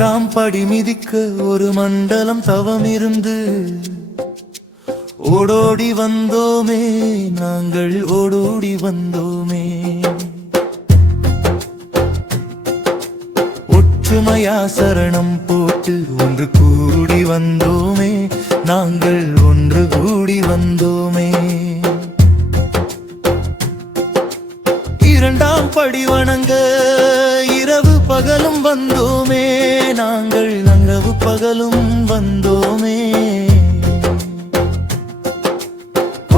மூன்றாம் படி மிதிக்க ஒரு மண்டலம் தவம் இருந்து ஓடோடி வந்தோமே, நாங்கள் ஓடோடி வந்தோமே. ஒற்றுமையா சரணம் போட்டு ஒன்று கூடி வந்தோமே, நாங்கள் ஒன்று கூடி வந்தோமே. இரண்டாம் படி வணங்க இரவு பகலும் வந்தோமே, நாங்கள் இரவு பகலும் வந்தோமே.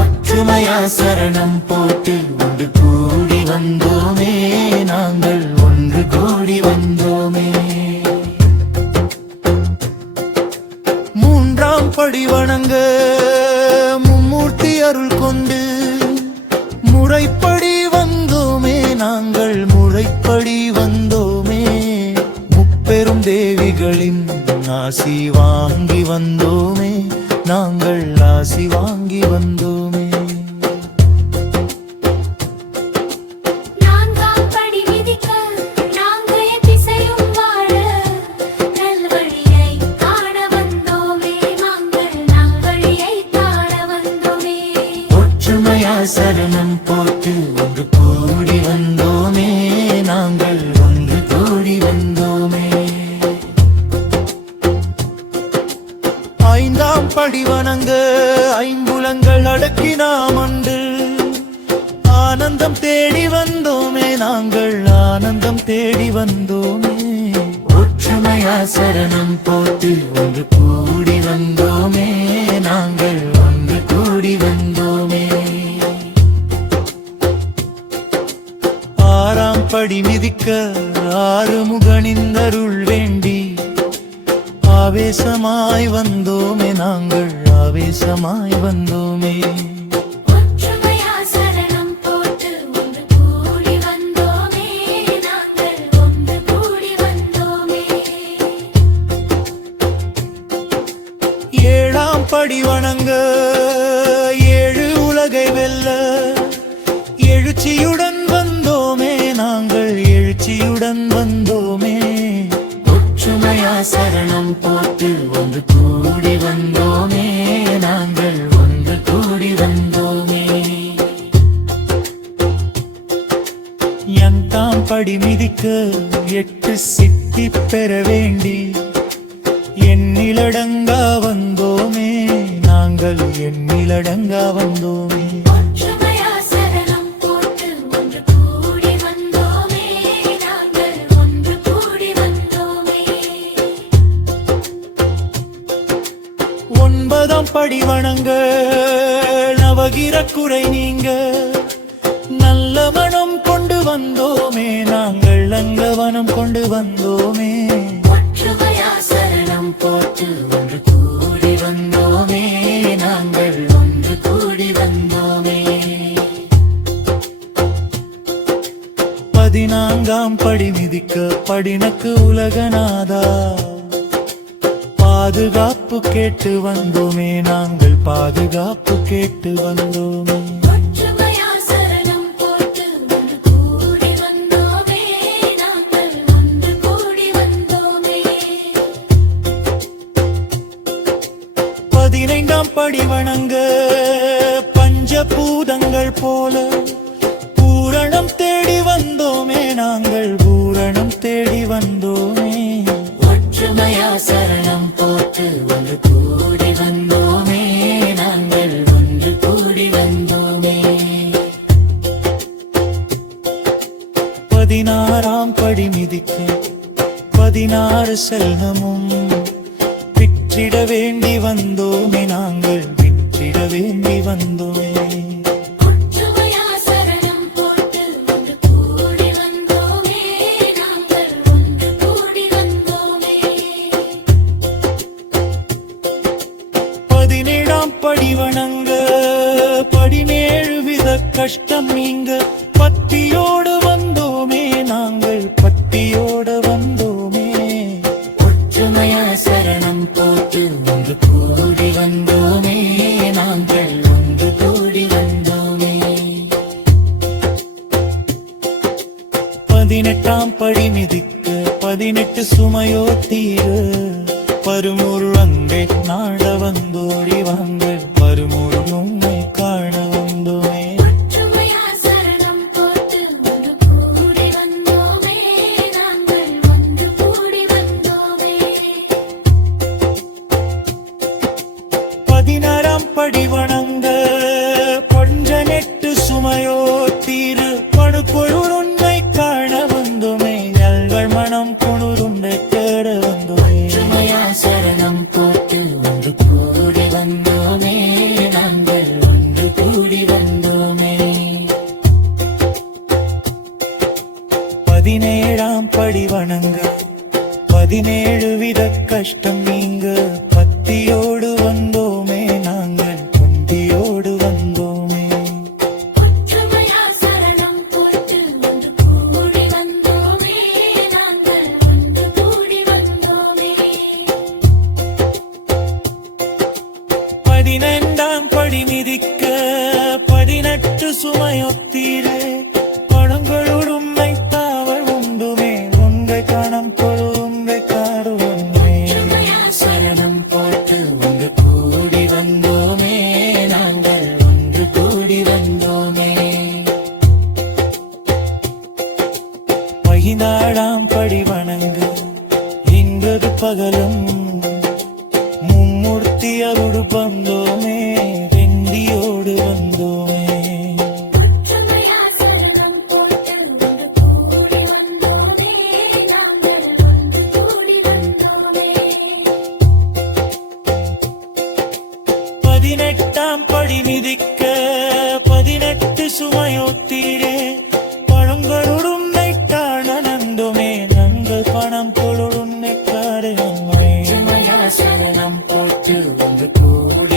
ஒற்றுமையா சரணம் போட்டு ஒன்று கூடி வந்தோமே, நாங்கள் ஒன்று கூடி வந்தோமே. மூன்றாம் படி வணங்க மும்மூர்த்தி அருள் கொண்டு முறைப்படி வந்தோமே, நாங்கள் முறைப்படி வந்தோமே. முப்பெரும் தேவிகளின் ஆசி வாங்கி வந்தோமே, நாங்கள் ஆசி வாங்கி வந்தோமே. சரணம் போட்டு ஒன்று கூடி வந்தோமே, நாங்கள் ஒன்று கூடி வந்தோமே. ஐந்தாம் படி வணங்க ஐம்புலங்கள் அடக்கி நாம் அன்று ஆனந்தம் தேடி வந்தோமே, நாங்கள் ஆனந்தம் தேடி வந்தோமே. ஒற்றுமையா சரணம் போட்டு ஒன்று கூடி வந்தோமே, நாங்கள் ஒன்று கூடி வந்தோமே. ஆறாம் படி மிதிக்க ஆறுமுகனின் அருள் வேண்டி ஆவேசமாய் வந்தோமே, நாங்கள் ஆவேசமாய் வந்தோமே. ஒற்றுமையா சரணம் போட்டு ஒன்று கூடி வந்தோமே, நாங்கள் ஒன்று கூடி வந்தோமே. ஏழாம் படி வணங்க ஏழு உலகை வெல்ல எழுச்சியுடன் வந்தோமே, நாங்கள் எழுச்சியுடன் வந்தோமே. ஒற்றுமையா சரணம் போட்டு ஒன்று கூடி வந்தோமே, நாங்கள் ஒன்று கூடி வந்தோமே. எட்டாம் படி மிதிக்க எட்டு சித்தி பெற வேண்டி எண்ணிலடங்கா வந்தோமே, நாங்கள் எண்ணிலடங்கா வந்தோமே. ஒன்பதாம் படி வணங்க நவகிர குறை நீங்க நல்ல மனம் கொண்டு வந்தோமே, நாங்கள் நல்ல மனம் கொண்டு வந்தோமே. ஒற்றுமையா சரணம் போட்டு ஒன்று கூடி வந்தோமே, நாங்கள் ஒன்று கூடி வந்தோமே. 14ஆம் படி மிதிக்க படினக்கு உலகநாதா பாதுகாப்பு கேட்டு வந்தோமே, நாங்கள் பாதுகாப்பு கேட்டு வந்தோமே. ஒற்றுமையா சரணம் போட்டு ஒன்று கூடி வந்தோமே, நாங்கள் ஒன்று கூடி வந்தோமே. 15ஆம் படி வணங்க பஞ்சபூதங்கள் போல பூரணம் தேடி வந்தோமே, நாங்கள் பூரணம் தேடி வந்தோமே. ஒற்றுமையா சரணம் போட்டு ஒன்று கூடி வந்தோமே, நாங்கள் ஒன்று கூடி வந்தோமே. 16ஆம் படி மிதிக்க 16 செல்வமும் விற்றிட வேண்டி வந்தோமே, நாங்கள் விற்றிட வேண்டி வந்தோமே. ஒற்றுமையா சரணம் போட்டு ஒன்று கூடி வந்தோமே, நாங்கள் ஒன்று கூடி வந்தோமே. 17ஆம் படி வணங்க 17 வித கஷ்டம் நீங்க பத்தியோடு வந்தோமே, நாங்கள் பத்தியோடு வந்தோமே. ஒற்றுமையா சரணம் போட்டு ஒன்று கூடி வந்தோமே, நாங்கள் ஒன்று கூடி வந்தோமே. 18ஆம் படி மிதிக்க 18 சுமையோத்தியே 17ஆம் படி வணங்க 17 வித கஷ்டம் நீங்க பத்தியோடு வந்தோமே நாங்கள் பந்தியோடு வந்தோமே ஒற்றுமையா சரணம் போட்டு ஒன்று கூடி வந்தோமே நாங்கள் ஒன்று கூடி வந்தோமே 15ஆம் படி மிதிக்க 18 சுமையொத்தீரே பணங்களோடு உம்மை தாவல் உண்டுமே உங்கள் கணம் பொருளும் காருமே ஒற்றுமையா சரணம் போட்டு ஒன்று கூடி வந்தோமே நாங்கள் ஒன்று கூடி வந்தோமே 14ஆம் படி வணங்க 9 பகலும் மும்மூர்த்தி அருடு வந்தோமே வெண்டியோடு வந்தோமே ஒற்றுமையா சரணம் போட்டு ஒன்று கூடி வந்தோமே நாங்கள் ஒன்று கூடி வந்தோமே 18ஆம் படி மிதிக்க 18 சுமையொத்தீரே பழங்களோடும் காண நந்தோமே நாங்கள் பணம் பொருளும் காரணமே ஒற்றுமையா சரணம் போட்டு ஒன்று கூடி